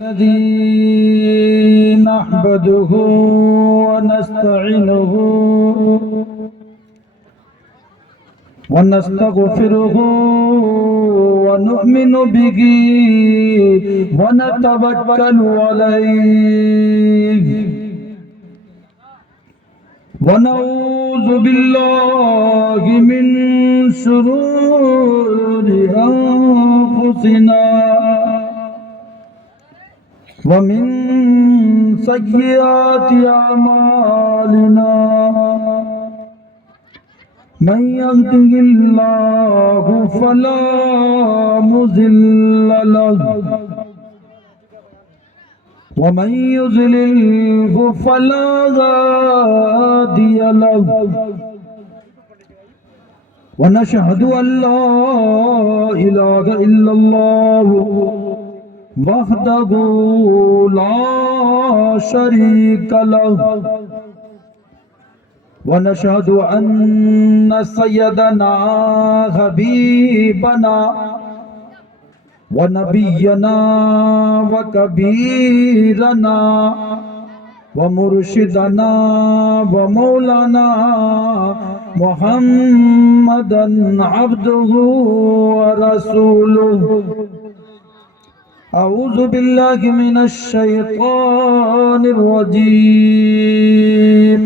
الذي نحمده ونستعينه ونستغفره ونؤمن به ونتوكل عليه ونعوذ بالله من شرور أنفسنا ومن سيئات أعمالنا من يهده الله فلا مضل له ومن يضلل فلا هادي له ونشهد أن لا إله إلا الله وحده لا شريك له ونشهد أن سيدنا حبيبنا ونبينا وكبيرنا ومرشدنا ومولانا محمدا عبده ورسوله أعوذ بالله من الشيطان الرجيم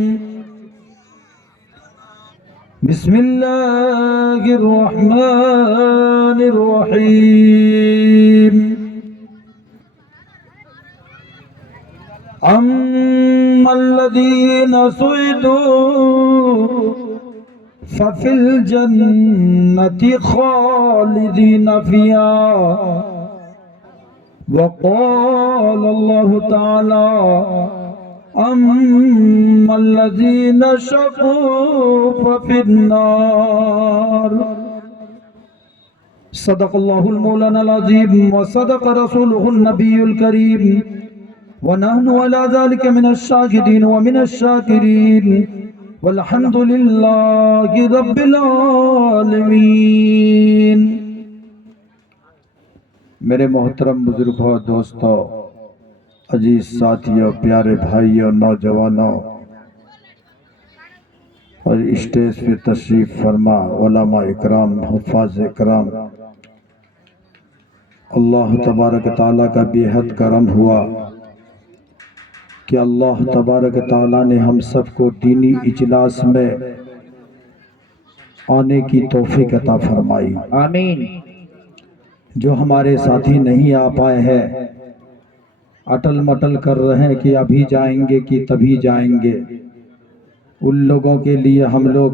بسم الله الرحمن الرحيم أما الذين سعدوا ففي الجنة خالدين فيها وقال الله تعالى أما الذين شقوا ففي النار صدق الله المولانا العظيم وصدق رسوله النبي الكريم ونحن على ذلك من الشاهدين ومن الشاكرين والحمد لله رب العالمين. میرے محترم بزرگوں، دوستوں، عزیز ساتھیوں، پیارے بھائیوں، نوجوانوں اور اسٹیج پہ تشریف فرما علماء اکرام، حفاظ اکرام، اللہ تبارک تعالیٰ کا بے حد کرم ہوا کہ اللہ تبارک تعالیٰ نے ہم سب کو دینی اجلاس میں آنے کی توفیق عطا فرمائی. آمین. جو ہمارے ساتھی نہیں آ پائے ہیں، اٹل مٹل کر رہے ہیں کہ ابھی جائیں گے کہ تبھی جائیں گے، ان لوگوں کے لیے ہم لوگ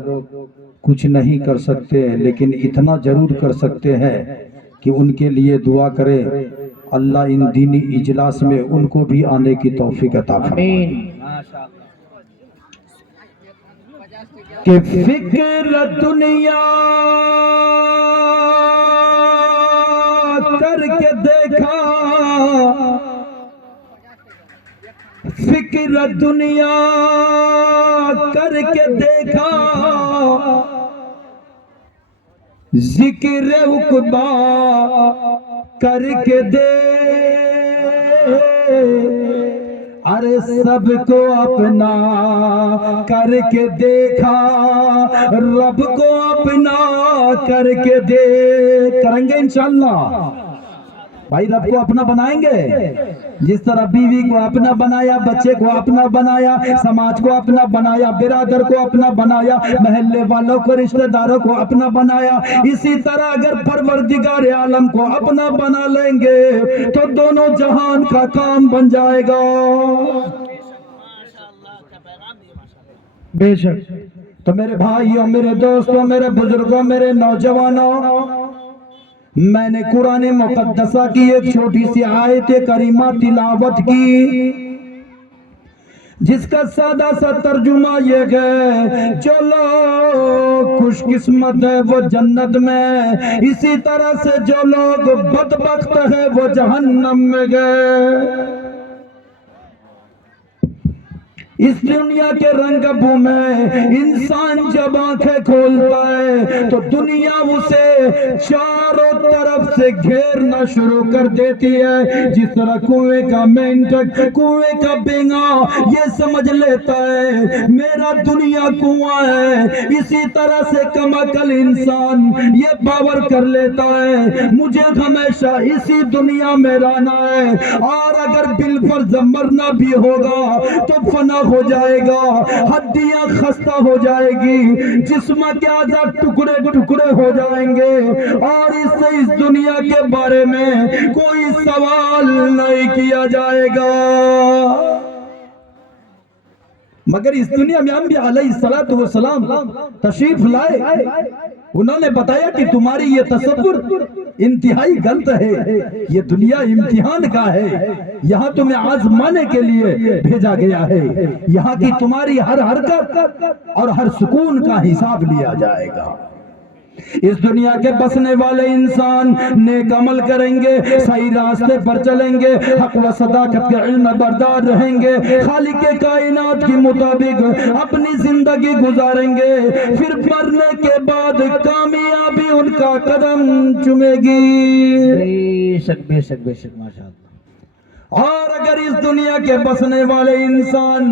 کچھ نہیں کر سکتے، لیکن اتنا ضرور کر سکتے ہیں کہ ان کے لیے دعا کرے اللہ ان دینی اجلاس میں ان کو بھی آنے کی توفیق عطا فرمائے. کہ فکر دنیا کر کے دیکھا، فکر دنیا کر کے دیکھا، ذکر عقبا کر کے دے، ارے سب کو اپنا کر کے دیکھا، رب کو اپنا کر کے دے. کریں گے انشاءاللہ بھائی، رب کو اپنا بنائیں گے. جس طرح بیوی کو اپنا بنایا، بچے کو اپنا بنایا، سماج کو اپنا بنایا، برادر کو اپنا بنایا، محلے والوں کو، رشتہ داروں کو اپنا بنایا، اسی طرح اگر پروردگار عالم کو اپنا بنا لیں گے تو دونوں جہان کا کام بن جائے گا. بے شک. تو میرے بھائیوں، میرے دوستوں، میرے بزرگوں، میرے نوجوانوں، میں نے قرآن مقدسہ کی ایک چھوٹی سی آیت کریمہ تلاوت کی، جس کا سادہ سا ترجمہ یہ ہے: جو لوگ خوش قسمت ہے وہ جنت میں، اسی طرح سے جو لوگ بدبخت ہے وہ جہنم میں گئے. اس دنیا کے رنگبوں میں انسان جب آنکھیں کھولتا ہے تو دنیا اسے چاروں طرف سے گھیرنا شروع کر دیتی ہے، جس طرح کنویں کا مینڈک کنویں کا بینگا یہ سمجھ لیتا ہے میرا دنیا کنواں ہے، اسی طرح سے کم عقل انسان یہ باور کر لیتا ہے مجھے ہمیشہ اسی دنیا میں رہنا ہے، اور اگر بالفرض مرنا بھی ہوگا تو فنا ہو جائے گا، ہڈیاں خستہ ہو جائے گی، جسم کے اعضاء ٹکڑے ٹکڑے ہو جائیں گے، اور اس سے اس دنیا کے بارے میں کوئی سوال نہیں کیا جائے گا۔ مگر اس دنیا میں انبیاء علیہ السلام تشریف لائے، انہوں نے بتایا کہ تمہاری یہ تصور انتہائی غلط ہے، یہ دنیا امتحان کا ہے، یہاں تمہیں آزمانے کے لیے بھیجا گیا ہے، یہاں کی تمہاری ہر حرکت اور ہر سکون کا حساب لیا جائے گا۔ اس دنیا کے بسنے والے انسان نیک عمل کریں گے، صحیح راستے پر چلیں گے، حق و صداقت کے علم بردار رہیں گے، خالق کائنات کے مطابق اپنی زندگی گزاریں گے، پھر مرنے کے بعد کامیابی ان کا قدم چومے گی۔ بے شک بے شک بے شک، ماشاءاللہ۔ اور اگر اس دنیا کے بسنے والے انسان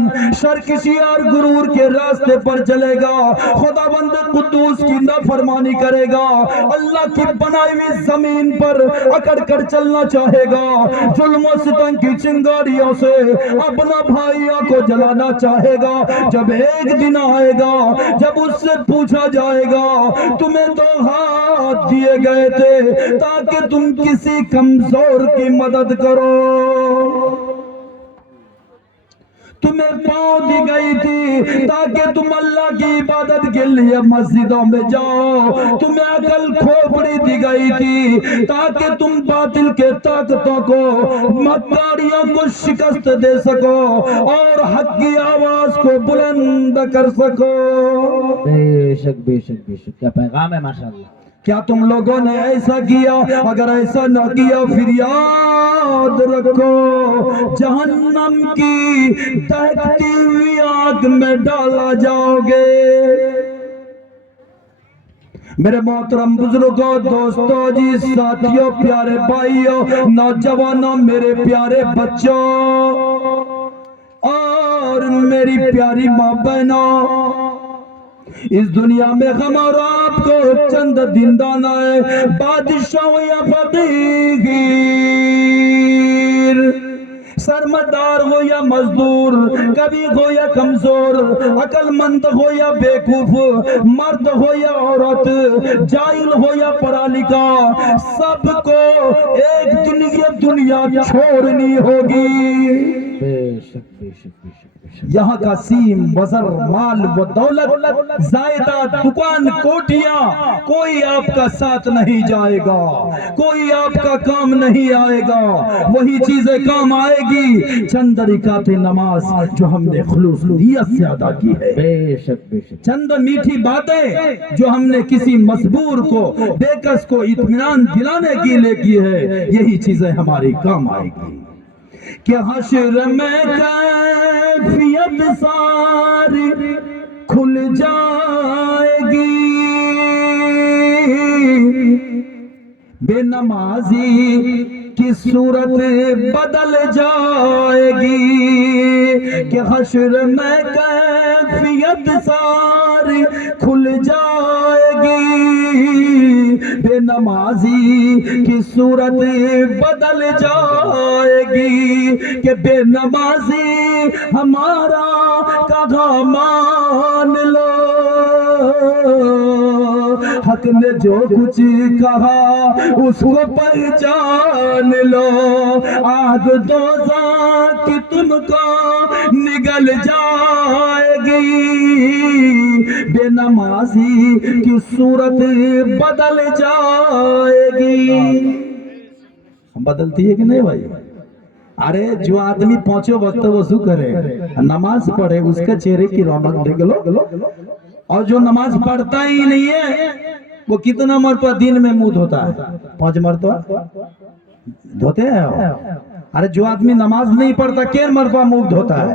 سرکشی اور غرور کے راستے پر چلے گا، خداوند قدوس کی نافرمانی کرے گا، اللہ کی بنائی ہوئی زمین پر اکڑ کر چلنا چاہے گا، ظلم و ستم کی چنگاریوں سے اپنا بھائیوں کو جلانا چاہے گا، جب ایک دن آئے گا جب اس سے پوچھا جائے گا تمہیں تو ہاتھ دیے گئے تھے تاکہ تم کسی کمزور کی مدد کرو، تمہیں پاؤں دی گئی تھی تاکہ تم اللہ کی عبادت کے لیے مسجدوں میں جاؤ، تمہیں عقل کھوپڑی دی گئی تھی تاکہ تم باطل کے طاقتوں کو مکاریوں کو شکست دے سکو اور حق کی آواز کو بلند کر سکو۔ بے شک بے شک بے شک، کیا پیغام ہے ماشاءاللہ۔ کیا تم لوگوں نے ایسا کیا؟ اگر ایسا نہ کیا پھر یاد رکھو جہنم کی دہکتی ہوئی آگ میں ڈالا جاؤ گے۔ میرے محترم بزرگوں، دوستوں جی، ساتھیوں، پیارے بھائیوں، نوجوانوں، میرے پیارے بچوں اور میری پیاری ماں بہنوں، اس دنیا میں غم اور آپ کو چند دن دانا ہے، بادشاہ ہو یا فقیر، سرمدار ہو یا مزدور، کبھی ہو یا کمزور، عقل مند ہو یا بیوقوف، مرد ہو یا عورت، جاہل ہو یا پڑھا لکھا، سب کو ایک دن یہ دنیا چھوڑنی ہوگی۔ بے شک بے شک بے شک بے شک۔ یہاں کا سیم وزر، مال و دولت، زائدات، دکان، کوٹیاں، کوئی آپ کا ساتھ نہیں جائے گا، کوئی آپ کا کام نہیں آئے گا، وہی چیزیں کام آئے گی چند رکعت نماز جو ہم نے خلوص نیت سے ادا کی ہے، بے شک بے شک۔ چند میٹھی باتیں جو ہم نے کسی مصبور کو، بے کس کو اطمینان دلانے کے لیے کی ہے، یہی چیزیں ہماری کام آئے گی۔ کہ حشر میں کیفیت ساری کھل جائے گی، بے نمازی کی صورت بدل جائے گی، کہ حشر میں کیفیت ساری کھل جائے گی، بے نمازی کی صورت بدل جائے گی، کہ بے نمازی ہمارا کہاں مان لو، حق نے جو کچھ کہا اس کو پہچان لو، آگ دوزخ کی تم کو نگل جائے گی، بے نمازی کی صورت بدل جائے گی۔ بدلتی ہے کہ نہیں بھائی؟ ارے جو آدمی 5 وقت وضو کرے، نماز پڑھے، اس کے چہرے کی رونق دیکھ لو، اور جو نماز پڑھتا ہی نہیں ہے وہ کتنا مرتبہ دن میں منہ دھوتا ہے؟ 5 مرتبہ دھوتے ہیں۔ ارے جو آدمی نماز نہیں پڑھتا کئی مرتبہ منہ دھوتا ہے؟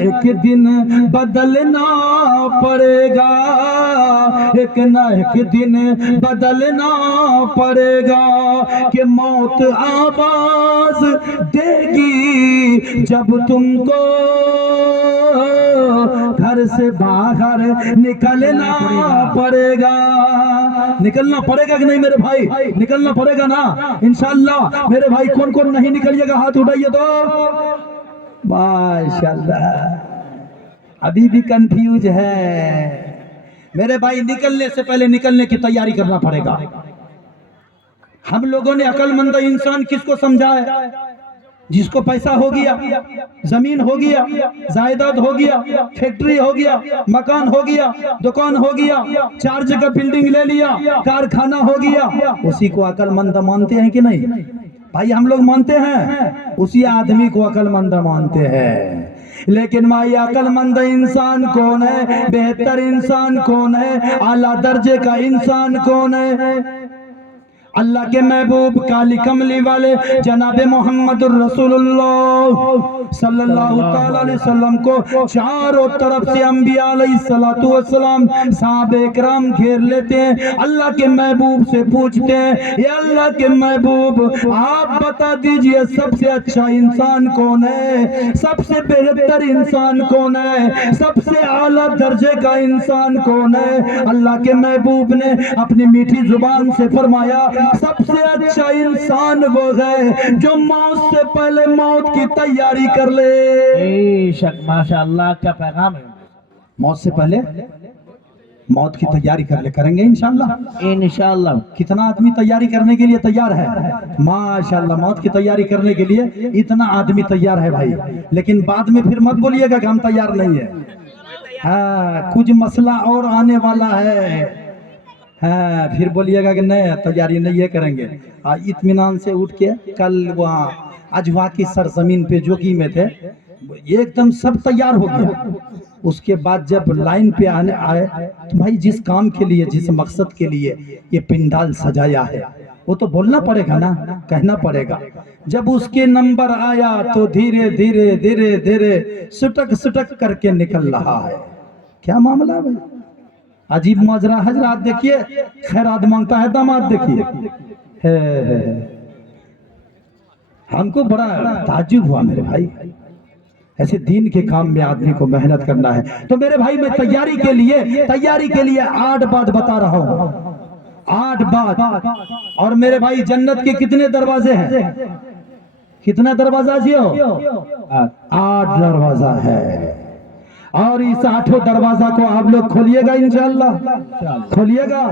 ایک دن بدلنا پڑے گا، ایک نہ ایک دن بدلنا پڑے گا، کہ موت آواز دے گی جب تم کو گھر سے باہر نکلنا پڑے گا۔ نکلنا پڑے گا کہ نہیں میرے بھائی؟ نکلنا پڑے گا نا انشاءاللہ۔ میرے بھائی کون کون نہیں نکلیے گا ہاتھ اٹھائیے تو ماشاءاللہ۔ ابھی بھی کنفیوز ہے میرے بھائی، نکلنے سے پہلے نکلنے کی تیاری کرنا پڑے گا۔ ہم لوگوں نے عقل مند انسان کس کو سمجھا ہے؟ جس کو پیسہ ہو گیا، زمین ہو گیا، جائیداد ہو گیا، فیکٹری ہو گیا، مکان ہو گیا، دکان ہو گیا، 4 جگہ بلڈنگ لے لیا، کارخانہ ہو گیا، اسی کو عقل مند مانتے ہیں کہ نہیں بھائی؟ ہم لوگ مانتے ہیں، اسی آدمی کو عقل مند مانتے ہیں۔ لیکن بھائی عقل مند انسان کون ہے؟ بہتر انسان کون ہے؟ اعلیٰ درجے کا انسان کون ہے؟ اللہ کے محبوب کالی کملی والے جناب محمد الرسول اللہ صلی اللہ تعالی علیہ وسلم کو چاروں طرف سے انبیاء علیہ السلام صحابہ اکرام گھیر لیتے ہیں۔ اللہ کے محبوب سے پوچھتے ہیں، یا اللہ کے محبوب آپ بتا دیجئے سب سے اچھا انسان کون ہے؟ سب سے بہتر انسان کون ہے؟ سب سے اعلیٰ درجے کا انسان کون ہے؟ اللہ کے محبوب نے اپنی میٹھی زبان سے فرمایا، سب سے اچھا انسان وہ ہے جو موت سے پہلے موت کی تیاری کر لے۔ بے شک ماشاءاللہ، کیا پیغام ہے؟ موت سے پہلے موت کی تیاری کر لے۔ کریں گے انشاءاللہ؟ انشاءاللہ۔ کتنا آدمی تیاری کرنے کے لیے تیار ہے؟ ماشاءاللہ، موت کی تیاری کرنے کے لیے اتنا آدمی تیار ہے بھائی۔ لیکن بعد میں پھر مت بولیے گا کہ ہم تیار نہیں ہیں، ہاں کچھ مسئلہ اور آنے والا ہے، ہاں پھر بولیے گا کہ نہیں تیاری نہیں ہے کریں گے۔ اطمینان سے اٹھ کے کل وہاں اجوا کی سرزمین پہ جوگی میں تھے، ایک دم سب تیار ہو گیا۔ اس کے بعد جب لائن پہ آئے تو بھائی جس کام کے لیے، جس مقصد کے لیے یہ پنڈال سجایا ہے وہ تو بولنا پڑے گا نا، کہنا پڑے گا۔ جب اس کے نمبر آیا تو دھیرے دھیرے دھیرے دھیرے سٹک سٹک کر کے نکل رہا ہے۔ کیا معاملہ بھائی؟ عجیب ماجرا۔ حضرات دیکھیے، خیرات مانگتا ہے داماد، دیکھیے ہم کو بڑا تعجب ہوا میرے بھائی، ایسے دین کے کام میں آدمی کو محنت کرنا ہے۔ تو میرے بھائی میں تیاری کے لیے 8 بات بتا رہا ہوں، 8 بات۔ اور میرے بھائی جنت کے کتنے دروازے ہیں؟ کتنا دروازہ جیو؟ 8 دروازہ ہے، اور اس 8 دروازہ کو آپ لوگ کھولیے گا انشاءاللہ؟ کھولیے گا؟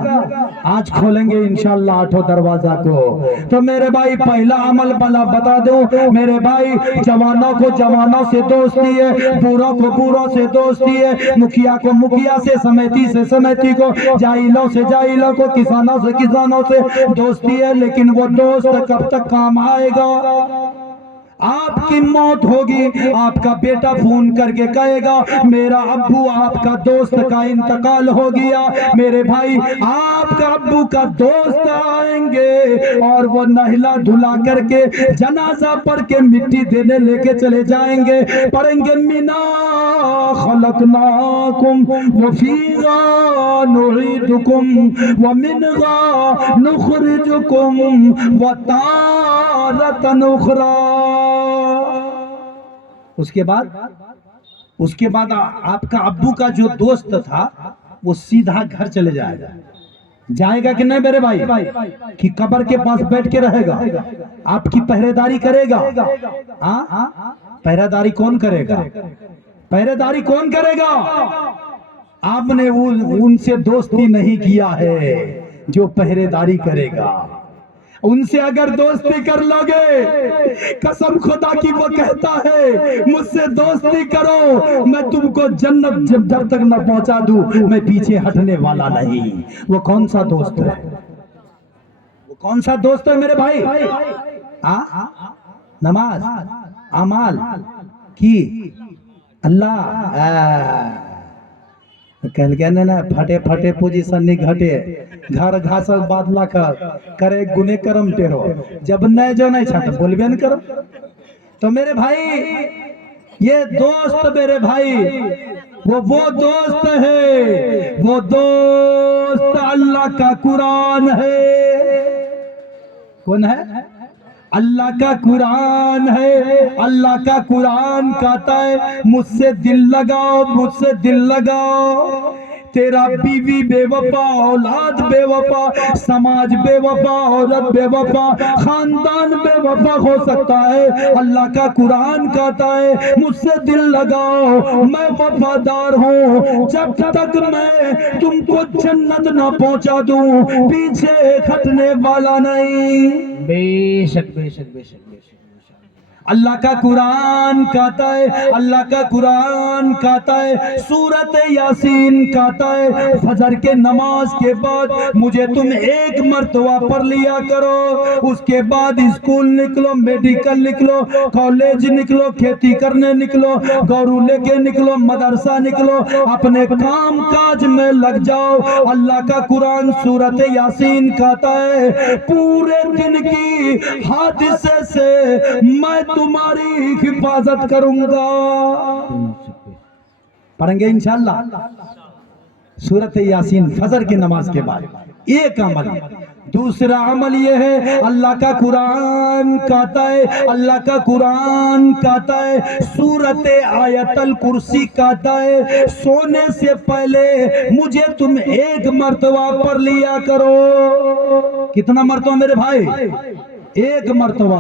آج کھولیں گے انشاءاللہ 8 دروازہ کو۔ تو میرے بھائی پہلا عمل بتا دوں میرے بھائی، جوانوں کو جوانوں سے دوستی ہے، بوروں کو بوروں سے دوستی ہے، مکھیا کو مکھیا سے، سمیتی سے سمیتی کو، جاہلوں سے جاہلوں کو، کسانوں سے کسانوں سے دوستی ہے۔ لیکن وہ دوست کب تک کام آئے گا؟ آپ کی موت ہوگی، آپ کا بیٹا فون کر کے کہے گا میرا ابو آپ کا دوست کا انتقال ہو گیا۔ میرے بھائی آپ کا ابو کا دوست آئیں گے اور وہ نہلا دھلا کر کے جنازہ پڑھ کے مٹی دینے لے کے چلے جائیں گے، پڑھیں گے منا خلقناکم وفیہا نعیدکم ومنہا نخرجکم وتارۃ اخری۔ اس کے بعد آپ کا ابو کا جو دوست تھا وہ سیدھا گھر چلے جائے گا کہ نہیں میرے بھائی؟ کہ قبر کے پاس بیٹھ کے رہے گا، آپ کی پہرے داری کرے گا؟ پہرے داری کون کرے گا؟ پہرے داری کون کرے گا؟ آپ نے ان سے دوستی نہیں کیا ہے جو پہرے داری کرے گا۔ ان سے اگر دوستی کر لوگے، قسم خدا کی وہ کہتا ہے مجھ سے دوستی کرو میں تم کو جنت جب تک نہ پہنچا دوں میں پیچھے ہٹنے والا نہیں۔ وہ کون سا دوست ہے؟ وہ کون سا دوست ہے میرے بھائی؟ نماز اعمال کی اللہ کہل کہنے نا پھٹے پھٹے پوزیشن نہیں گھٹے گھر گھاس بادلا کرے گنے کرم تیرو جب نئے جو نہیں چھاتا بولبے نہیں کرو۔ تو میرے بھائی یہ دوست میرے بھائی وہ دوست ہے، وہ دوست اللہ کا قرآن ہے۔ کون ہے؟ اللہ کا قرآن ہے۔ اللہ کا قرآن کہتا ہے مجھ سے دل لگاؤ، مجھ سے دل لگاؤ۔ تیرا بیوی بے وفا، اولاد بے وفا، سماج بے وفا، عورت بے وفا، خاندان بے وفا ہو سکتا ہے، اللہ کا قرآن کہتا ہے مجھ سے دل لگاؤ، میں وفادار ہوں، جب تک میں تم کو جنت نہ پہنچا دوں پیچھے ہٹنے والا نہیں۔ بے شک بے شک بے شک بے شک۔ اللہ کا قرآن کہتا ہے، اللہ کا قرآن کہتا ہے، سورۃ یاسین کہتا ہے فجر کے نماز کے بعد مجھے تم ایک مرتبہ پڑھ لیا کرو، اس کے بعد اسکول نکلو، میڈیکل نکلو، کالج نکلو، کھیتی کرنے نکلو، گورو لے کے نکلو، مدرسہ نکلو، اپنے کام کاج میں لگ جاؤ۔ اللہ کا قرآن سورۃ یاسین کہتا ہے پورے دن کی حادثے سے میں تمہاری حفاظت کروں گا۔ پڑھیں گے انشاءاللہ سورۃ یاسین فجر کی نماز کے بعد۔ ایک عمل۔ دوسرا عمل یہ ہے اللہ کا قرآن کہتا ہے، اللہ کا قرآن کہتا ہے سورۃ آیت الکرسی کہتا ہے سونے سے پہلے مجھے تم ایک مرتبہ پڑھ لیا کرو۔ کتنا مرتبہ میرے بھائی؟ ایک مرتبہ۔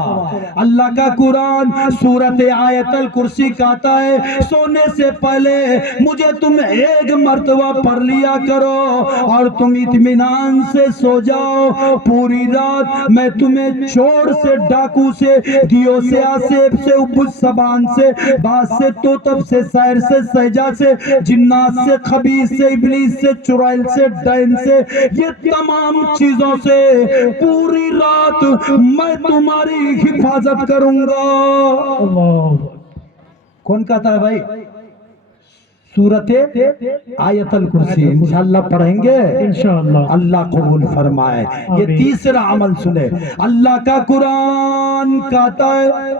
اللہ کا قرآن سورۃ آیت الکرسی کہتا ہے سونے سے پہلے مجھے تم ایک مرتبہ پڑھ لیا کرو اور تم اطمینان سے سو جاؤ۔ پوری رات میں تمہیں چور سے، ڈاکو سے، دیو سے، آسیب سے، ابوس زبان سے، باز سے، توتب سے، سحر سے، سہجا سے، جنات سے، خبیث سے، ابلیس سے، چڑیل سے، ڈین سے، یہ تمام چیزوں سے پوری رات میں تمہاری حفاظت کروں گا۔ اللہ کون کہتا ہے بھائی؟ سورۃ آیت الکرسی انشاءاللہ پڑھیں گے انشاءاللہ۔ اللہ قبول فرمائے۔ یہ تیسرا عمل سنے۔ اللہ کا قرآن کہتا ہے،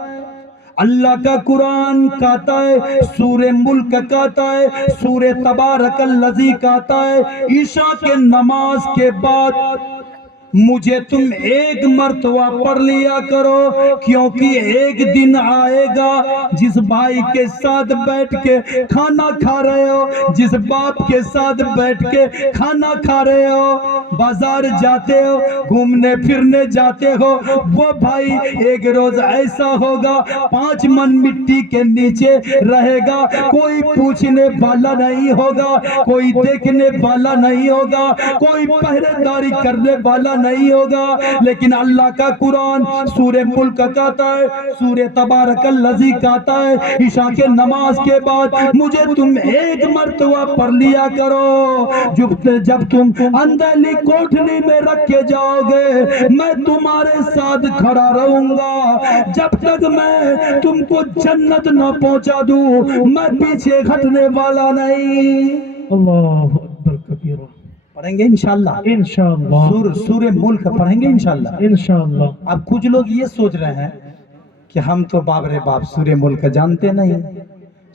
اللہ کا قرآن کہتا ہے سورہ ملک کہتا ہے، سورہ تبارک الذی کہتا ہے عشاء کے نماز کے بعد مجھے تم ایک مرتبہ پڑھ لیا کرو، کیونکہ ایک دن آئے گا جس بھائی کے ساتھ بیٹھ کے کھانا کھا رہے ہو، جس باپ کے ساتھ بیٹھ کے کھانا کھا رہے ہو، بازار جاتے ہو، گھومنے پھرنے جاتے ہو، وہ بھائی ایک روز ایسا ہوگا 5 من مٹی کے نیچے رہے گا، کوئی پوچھنے والا نہیں ہوگا، کوئی دیکھنے والا نہیں ہوگا، کوئی پہرے داری کرنے والا نہیں ہوگا، لیکن اللہ کا قرآن سورہ ملک کہتا ہے، سورہ تبارک الذی کہتا ہے عشاء کے نماز کے بعد مجھے تم ایک مرتبہ پڑھ لیا کرو، جب تم اندھیری کوٹھلی میں رکھے جاؤ گے میں تمہارے ساتھ کھڑا رہوں گا، جب تک میں تم کو جنت نہ پہنچا دوں میں پیچھے ہٹنے والا نہیں۔ اللہ اکبر کبیرہ۔ پڑھیں گے انشاءاللہ انشاءاللہ سورہ ملک پڑھیں گے انشاءاللہ۔ انشاءاللہ۔ اب کچھ لوگ یہ سوچ رہے ہیں کہ ہم تو باپ رے باپ سورہ ملک جانتے نہیں،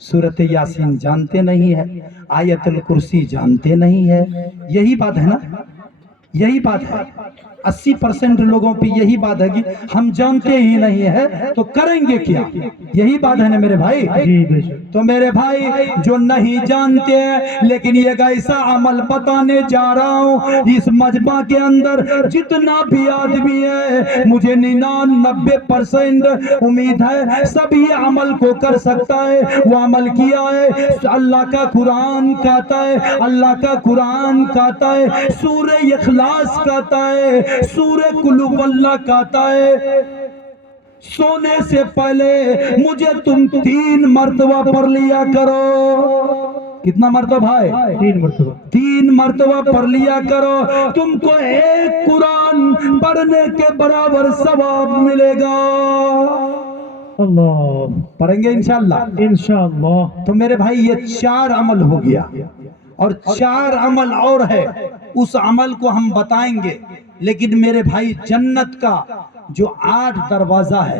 سورۃ یاسین جانتے نہیں ہے، آیت الکرسی جانتے نہیں ہے۔ یہی بات ہے نا، یہی بات ہے۔ 80% لوگوں پہ یہی بات ہے کہ ہم جانتے ہی نہیں ہے تو کریں گے کیا، یہی بات ہے نا میرے بھائی۔ جی بے شک۔ تو میرے بھائی جو نہیں جانتے ہیں لیکن یہ ایسا عمل بتانے جا رہا ہوں، اس مجمع کے اندر جتنا بھی آدمی ہے مجھے 99% امید ہے سب یہ عمل کو کر سکتا ہے۔ وہ عمل کیا ہے اللہ کا قرآن کہتا ہے، اللہ کا قرآن کہتا ہے سورہ اخلاص کہتا ہے، سورہ قل هو اللہ کہتا ہے سونے سے پہلے مجھے تم 3 مرتبہ پڑھ لیا کرو۔ کتنا مرتبہ بھائی؟ 3 مرتبہ۔ 3 مرتبہ پڑھ لیا کرو، تم کو ایک قرآن پڑھنے کے برابر ثواب ملے گا۔ اللہ پڑھیں گے انشاءاللہ۔ انشاءاللہ۔ تو میرے بھائی یہ 4 عمل ہو گیا اور 4 عمل اور ہے، اس عمل کو ہم بتائیں گے، لیکن میرے بھائی جنت کا جو 8 دروازہ ہے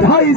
2.5